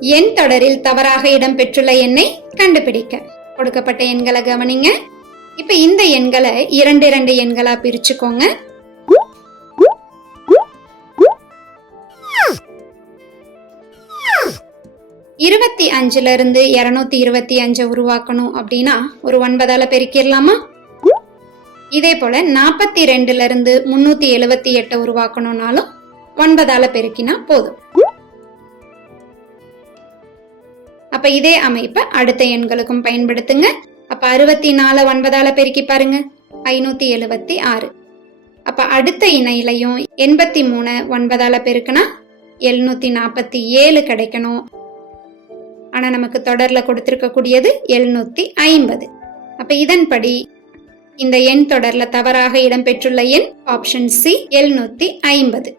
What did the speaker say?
எண் தொடரில் தவறாக இடம்பெற்றுள்ள எண்ணை கண்டுபிடிக்க. கொடுக்கப்பட்ட எண்களை கவனிங்க. இப்ப இந்த எண்களை இரண்டு இரண்டு எண்களா பிரிச்சுக்கோங்க. இருபத்தி அஞ்சுல இருந்து இருநூத்தி இருபத்தி அஞ்சை உருவாக்கணும் அப்படின்னா ஒரு ஒன்பதால பெருக்கிடலாமா? இதே போல நாற்பத்தி ரெண்டுல இருந்து முன்னூத்தி எழுபத்தி எட்டை உருவாக்கணும்னாலும் ஒன்பதால பெருக்கினா போதும். அப்ப இதே அமைப்பை அடுத்த எண்களுக்கும் பயன்படுத்துங்க. அப்ப அறுபத்தி நாலு ஒன்பதால பெருக்கி பாருங்க. ஐநூத்தி எழுபத்தி ஆறு. அப்ப அடுத்த இணையிலையும் எண்பத்தி மூணு ஒன்பதால பெருக்குனா எழுநூத்தி நாற்பத்தி ஏழு கிடைக்கணும். ஆனா நமக்கு தொடர்ல கொடுத்திருக்கக்கூடியது எழுநூத்தி ஐம்பது. அப்ப இதன்படி இந்த எண் தொடர்ல தவறாக இடம்பெற்றுள்ள எண் ஆப்ஷன் சி எழுநூத்தி ஐம்பது.